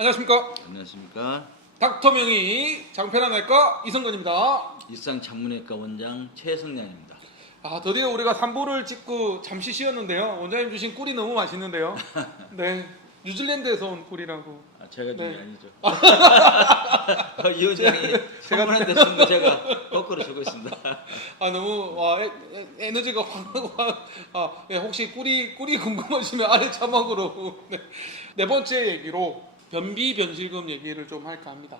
안녕하십니까. 안녕하십니까. 닥터명의 장편한외과 이성근입니다. 일상장문외과 원장 최성량입니다. 드디어 우리가 3부를 찍고 잠시 쉬었는데요. 원장님 주신 꿀이 너무 맛있는데요. 네, 뉴질랜드에서 온 꿀이라고. 제가 준게 네. 아니죠. 이 원장이 선물한테 쓴 거 제가 거꾸로 주고 있습니다. 너무 에너지가 확. 네, 혹시 꿀이 궁금하시면 아래 자막으로. 네 번째 얘기로 변비 변실금 얘기를 좀 할까 합니다.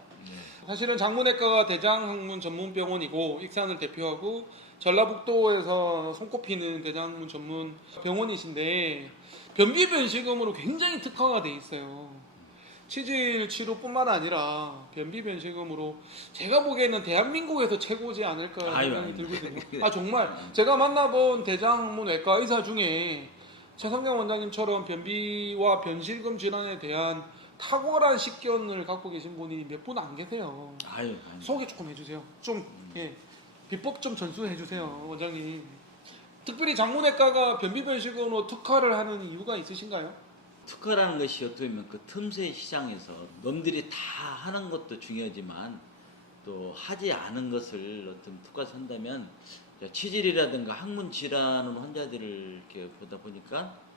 사실은 장문외과가 대장학문 전문병원이고 익산을 대표하고 전라북도에서 손꼽히는 대장학문 전문 병원이신데 변비 변실금으로 굉장히 특화가 돼 있어요. 치질 치료뿐만 아니라 변비 변실금으로 제가 보기에는 대한민국에서 최고지 않을까 생각이 들거든요. 정말 제가 만나본 대장학문외과 의사 중에 최성경 원장님처럼 변비와 변실금 질환에 대한 탁월한 식견을 갖고 계신 분이 몇 분 안 계세요. 소개 조금 해주세요. 비법 좀 전수해 주세요, 원장님. 특별히 장문외과가 변비 변실금으로 특화를 하는 이유가 있으신가요? 특허라는 것이 어떻게 보면 그 틈새 시장에서 남들이 다 하는 것도 중요하지만 또 하지 않은 것을 어떤 특화해서 한다면 치질이라든가 항문 질환으로 환자들을 이렇게 보다 보니까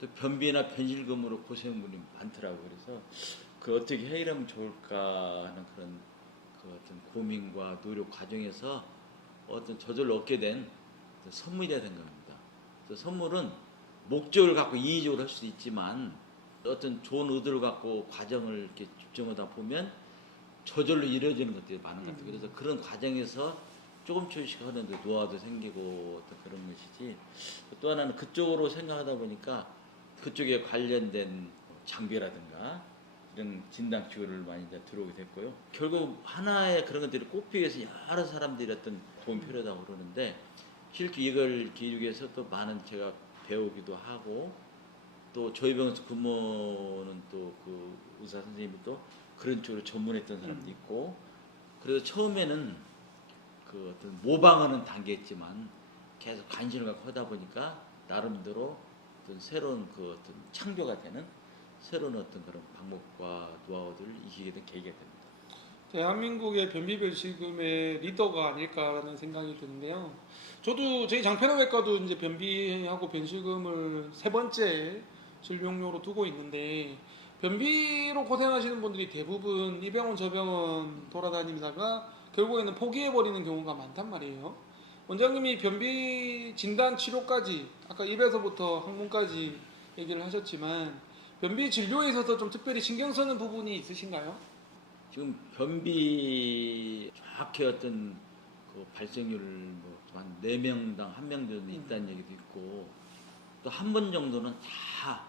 또 변비나 변실금으로 고생하는 분이 많더라고요. 그래서 그 어떻게 해결하면 좋을까 하는 그런 그 어떤 고민과 노력 과정에서 어떤 저절로 얻게 된 선물이라 생각합니다. 그래서 선물은 목적을 갖고 인위적으로 할 수도 있지만 어떤 좋은 의도를 갖고 과정을 이렇게 집중하다 보면 저절로 이루어지는 것들이 많은 것 같아요. 그래서 그런 과정에서 조금씩 하는데 노하우도 생기고 어떤 그런 것이지. 또 하나는 그쪽으로 생각하다 보니까 그쪽에 관련된 장비라든가 이런 진단 기구를 많이 이제 들어오게 됐고요. 결국 하나의 그런 것들이 꼽기 위해서 여러 사람들이 어떤 도움이 필요하다고 그러는데 실제 이걸 기르기 위해서 또 많은 제가 배우기도 하고 또 저희 병원에서 근무는 또 그 의사 선생님이 또 그런 쪽으로 전문했던 사람도 있고 그래서 처음에는 그 어떤 모방하는 단계였지만 계속 관심을 갖고 하다 보니까 나름대로 어떤 새로운 그 어떤 창조가 되는 새로운 어떤 그런 방법과 노하우들을 익히게 된 계기가 됩니다. 대한민국의 변비 변실금의 리더가 아닐까라는 생각이 드는데요. 저도 저희 장편외과도 이제 변비하고 변실금을 세 번째 질병으로 두고 있는데 변비로 고생하시는 분들이 대부분 이 병원 저 병원 돌아다니다가 결국에는 포기해버리는 경우가 많단 말이에요. 원장님이 변비 진단 치료까지 아까 입에서부터 항문까지 얘기를 하셨지만 변비 진료에 있어서 좀 특별히 신경 쓰는 부분이 있으신가요? 지금 변비 정확히 어떤 그 발생률 한 4명당 1명 정도 있다는 얘기도 있고 또 한 번 정도는 다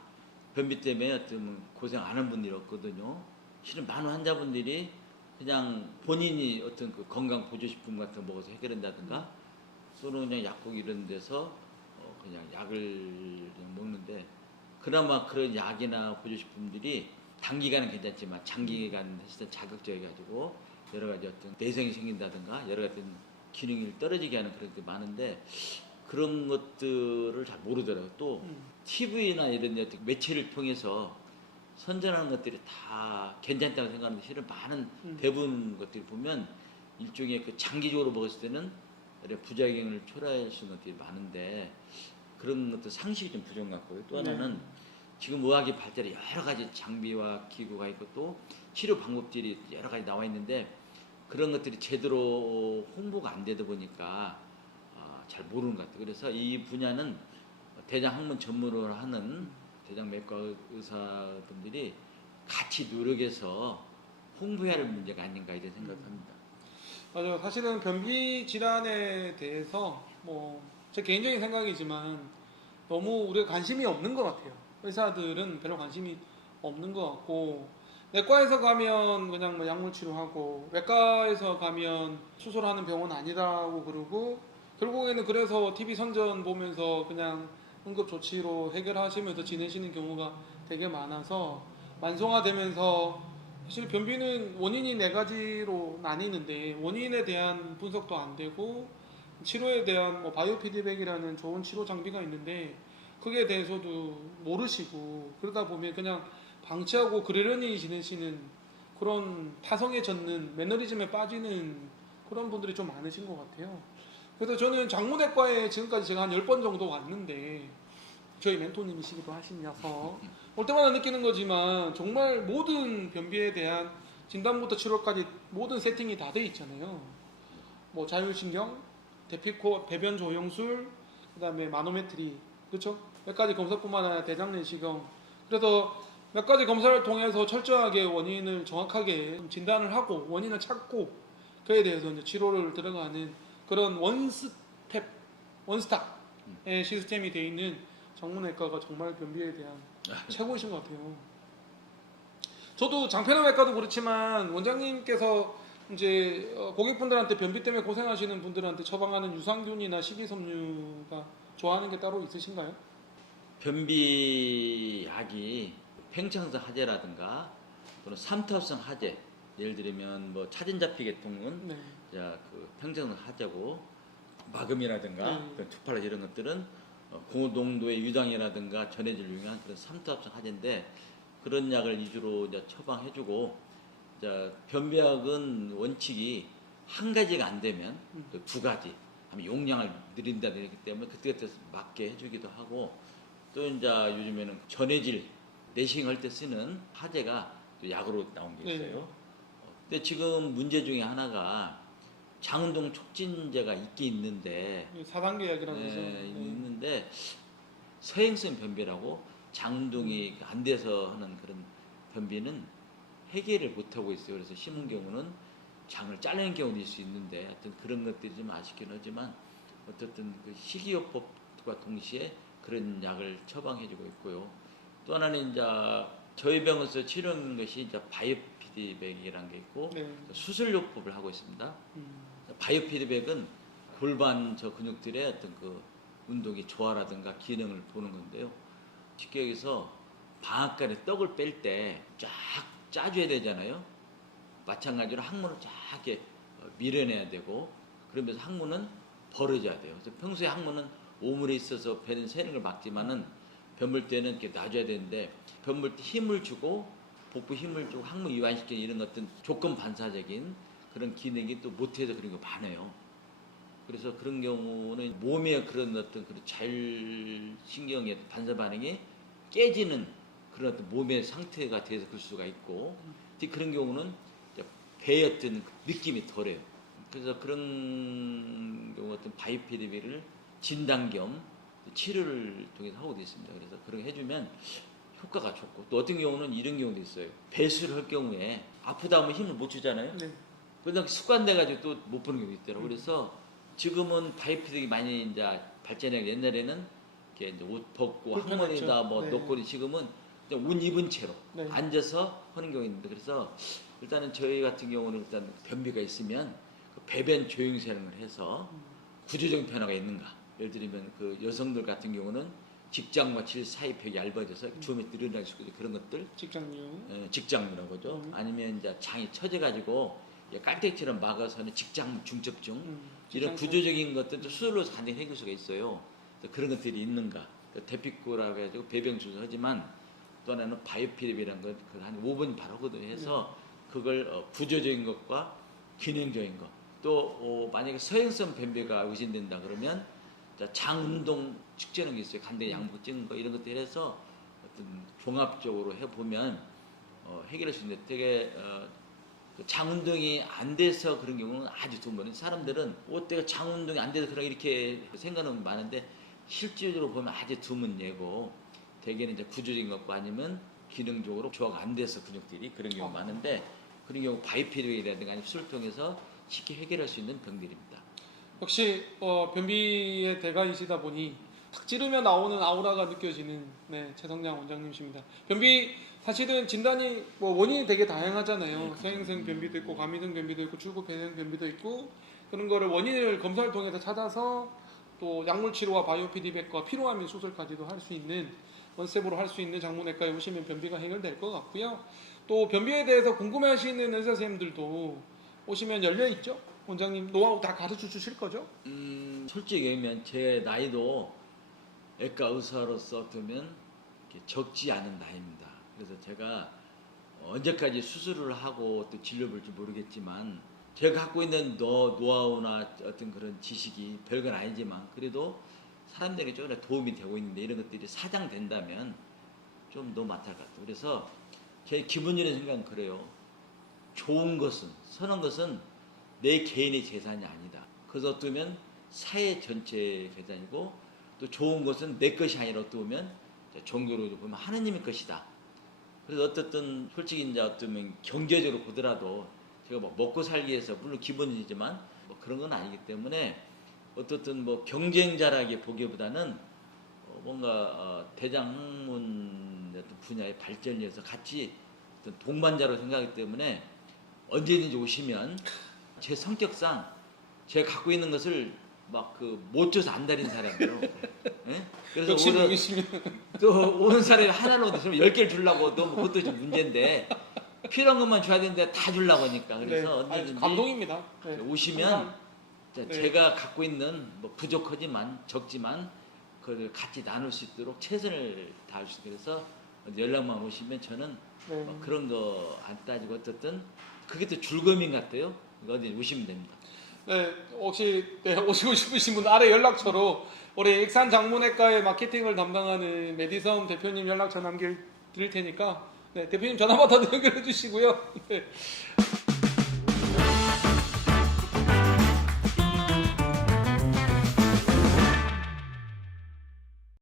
변비 때문에 어떤 고생 안 한 분들이 없거든요. 실은 많은 환자분들이 그냥 본인이 어떤 그 건강 보조식품 같은 거 먹어서 해결한다든가 또는 그냥 약국 이런 데서 그냥 약을 그냥 먹는데 그나마 그런 약이나 보조식품들이 단기간은 괜찮지만 장기간 했을 때 자극적이가지고 여러 가지 어떤 내성이 생긴다든가 여러 가지 기능이 떨어지게 하는 그런 게 많은데 그런 것들을 잘 모르더라고요. 또 TV나 이런 매체를 통해서 선전하는 것들이 다 괜찮다고 생각하는데 실은 많은 대부분 것들을 보면 일종의 그 장기적으로 먹었을 때는 부작용을 초래할 수 있는 것들이 많은데 그런 것도 상식이 좀 부족 같고요. 또 하나는 지금 의학이 발달해 여러 가지 장비와 기구가 있고 또 치료 방법들이 여러 가지 나와 있는데 그런 것들이 제대로 홍보가 안 되다 보니까 잘 모르는 것 같아요. 그래서 이 분야는 대장 항문 전문으로 하는 대장내과 의사분들이 같이 노력해서 홍보해야 할 문제가 아닌가 이런 생각합니다. 맞아요. 사실은 변비 질환에 대해서 제 개인적인 생각이지만 너무 우리가 관심이 없는 것 같아요. 의사들은 별로 관심이 없는 것 같고 내과에서 가면 그냥 약물 치료하고 외과에서 가면 수술하는 병원 아니라고 그러고 결국에는 그래서 TV 선전 보면서 그냥 응급조치로 해결하시면서 지내시는 경우가 되게 많아서 만성화되면서 사실 변비는 원인이 4가지로 나뉘는데 원인에 대한 분석도 안 되고 치료에 대한 바이오 피드백이라는 좋은 치료 장비가 있는데 그게 대해서도 모르시고 그러다 보면 그냥 방치하고 그러려니 지내시는 그런 타성에 젖는 매너리즘에 빠지는 그런 분들이 좀 많으신 것 같아요. 그래서 저는 장문외과에 지금까지 제가 한 10번 정도 왔는데 저희 멘토님이시기도 하시면서 올 때마다 느끼는 거지만 정말 모든 변비에 대한 진단부터 치료까지 모든 세팅이 다 돼 있잖아요. 뭐 자율신경, 대피코, 배변 조영술, 그다음에 마노메트리, 그렇죠? 몇 가지 검사뿐만 아니라 대장 내시경. 그래서 몇 가지 검사를 통해서 철저하게 원인을 정확하게 진단을 하고 원인을 찾고 그에 대해서 이제 치료를 들어가는 그런 원스텝, 원스톱의 시스템이 되어 있는 정문외과가 정말 변비에 대한 최고이신 것 같아요. 저도 장편외과도 그렇지만 원장님께서 이제 고객분들한테 변비 때문에 고생하시는 분들한테 처방하는 유산균이나 식이섬유가 좋아하는 게 따로 있으신가요? 변비약이 팽창성 하재라든가 또는 삼투압성 하재, 예를 들면 뭐 차진자피계통은 네. 그 팽창성 하재고 마금이라든가 네. 투팔 이런 것들은 고농도의 유당이라든가 전해질 유용한 그런 삼투압성 하재인데 그런 약을 위주로 이제 처방해주고 변비약은 원칙이 한 가지가 안 되면 그 두 가지, 아니면 용량을 늘린다 되기 때문에 그때 맞게 해주기도 하고 또 이제 요즘에는 전해질 내시경할 때 쓰는 하재가 또 약으로 나온 게 있어요. 네. 근데 지금 문제 중에 하나가 장운동 촉진제가 있긴 있는데 4단계 약이라고 그러죠. 있는데 서행성 변비라고 장운동이 안 돼서 하는 그런 변비는 해결을 못 하고 있어요. 그래서 심한 경우는 장을 잘리는 경우도 있을 수 있는데 하여튼 그런 것들이 좀 아쉽긴 하지만 어쨌든 그 식이요법과 동시에 그런 약을 처방해주고 있고요. 또 하나는 이제 저희 병원에서 치료하는 것이 이제 바이오피드백이라는 게 있고 네. 수술요법을 하고 있습니다. 음. 바이오피드백은 골반 저 근육들의 어떤 그 운동의 조화라든가 기능을 보는 건데요. 쉽게 여기서 방앗간에 떡을 뺄 때 쫙 짜줘야 되잖아요. 마찬가지로 항문을 쫙 이렇게 밀어내야 되고 그러면서 항문은 벌어져야 돼요. 그래서 평소에 항문은 오물에 있어서 배는 새는 걸 막지만은 변물 때는 이렇게 놔줘야 되는데 변물 때 힘을 주고 복부 힘을 주고 항문 이완시키는 이런 어떤 조건 반사적인 그런 기능이 또 못해서 그런 거 많아요. 그래서 그런 경우는 몸의 그런 어떤 그런 자율신경의 반사 반응이 깨지는 그런 어떤 몸의 상태가 돼서 그럴 수가 있고 그런 경우는 배의 어떤 느낌이 덜해요. 그래서 그런 경우 어떤 바이오피드백을 진단 겸 치료를 통해서 하고 있습니다. 그래서 그렇게 해주면 효과가 좋고 또 어떤 경우는 이런 경우도 있어요. 배수를 할 경우에 아프다 하면 힘을 못 주잖아요. 네. 그러다 습관돼가지고 또 못 보는 경우도 있더라고요. 그래서 지금은 바이오피드백이 많이 이제 발전해 옛날에는 이렇게 이제 옷 벗고 불편했죠. 항문에다 뭐 네. 놓고 지금은 그냥 옷 입은 채로 네. 앉아서 하는 경우 있는데 그래서 일단은 저희 같은 경우는 일단 변비가 있으면 그 배변 조영술을 해서 구조적인 변화가 있는가. 예를 들면 그 여성들 같은 경우는 직장과 질 사이벽이 얇아져서 주름이 늘어날 수 있고 그런 것들 직장류. 직장류라고 하죠. 아니면 이제 장이 처져가지고 깔때기처럼 막아서는 직장 중첩증 이런 직장 구조적인 것들도 수술로 간단히 해결 수가 있어요. 그런 것들이 있는가. 대피코라고 해가지고 배변 수술하지만 또 하나는 바이오피드백이라는 걸한 5분 바로 하거든요. 해서 그걸 구조적인 것과 기능적인 것. 또 만약에 서행성 변비가 의심된다 그러면 장운동 측정하는 게 있어요. 간대 양복 찍는 거 이런 것들 해서 어떤 종합적으로 해보면 해결할 수 있는데 되게 그 장운동이 안 돼서 그런 경우는 아주 드문. 사람들은 내가 장운동이 안 돼서 그런 이렇게 생각은 많은데 실질적으로 보면 아주 드문 예고 대개는 이제 구조적인 것과 아니면 기능적으로 조화가 안 돼서 근육들이 그런 경우 많은데 그런 경우 바이오피드백이라든가 아니면 수술을 통해서 쉽게 해결할 수 있는 병들입니다. 역시 변비의 대가이시다 보니 탁 찌르면 나오는 아우라가 느껴지는 최성량 원장님이십니다. 변비 사실은 진단이 원인이 되게 다양하잖아요. 서행성 변비도 있고 과민성 변비도 있고 출구 배행 변비도 있고 그런 거를 원인을 검사를 통해서 찾아서 또 약물 치료와 바이오 피드백과 필요하면 수술까지도 할 수 있는 원스텝으로 할 수 있는 장문외과에 오시면 변비가 해결될 것 같고요. 또 변비에 대해서 궁금해하시는 의사 선생님들도 오시면 열려 있죠. 원장님 노하우 다 가르쳐 주실 거죠? 솔직히 얘기하면 제 나이도 외과 의사로서 두면 적지 않은 나이입니다. 그래서 제가 언제까지 수술을 하고 또 진료 볼지 모르겠지만 제가 갖고 있는 노하우나 어떤 그런 지식이 별건 아니지만 그래도 사람들에게 조금 도움이 되고 있는데 이런 것들이 사장된다면 좀 너무 많을 것 같아요. 그래서 제 기본적인 생각은 그래요. 좋은 것은, 선한 것은 내 개인의 재산이 아니다. 그래서 어떻게 보면 사회 전체의 재산이고 또 좋은 것은 내 것이 아니라 어떻게 보면 종교로 보면 하느님의 것이다. 그래서 어떻든 솔직히 이제 어쩌면 경제적으로 보더라도 제가 뭐 먹고 살기 위해서 물론 기본이지만 뭐 그런 건 아니기 때문에 어떻든 뭐 경쟁자라기 보기보다는 뭔가 대장학문 어떤 분야의 발전을 위해서 같이 어떤 동반자로 생각하기 때문에 언제든지 오시면 제 성격상 제가 갖고 있는 것을 막 못 줘서 안달인 사람이에요. 예? 그래서 역시 오늘 명이시면 또 오는 사람이 하나로 있으면 10개를 주려고 너무 그것도 좀 문제인데 필요한 것만 줘야 되는데 다 주려고 하니까 그래서 네. 아니, 언제든지 감동입니다. 네. 오시면 항상, 자, 네. 제가 갖고 있는 뭐 부족하지만 적지만 그걸 같이 나눌 수 있도록 최선을 다할 수 있도록 그래서 연락만 오시면 저는 네. 그런 거 안 따지고 어쨌든 그게 또 즐거움인 것 같아요. 어디 오시면 됩니다. 네, 혹시 오시고 싶으신 분 아래 연락처로 우리 익산 장문외과의 마케팅을 담당하는 메디섬 대표님 연락처 남길 드릴 테니까 네, 대표님 전화 받아도 연결해 주시고요. 네.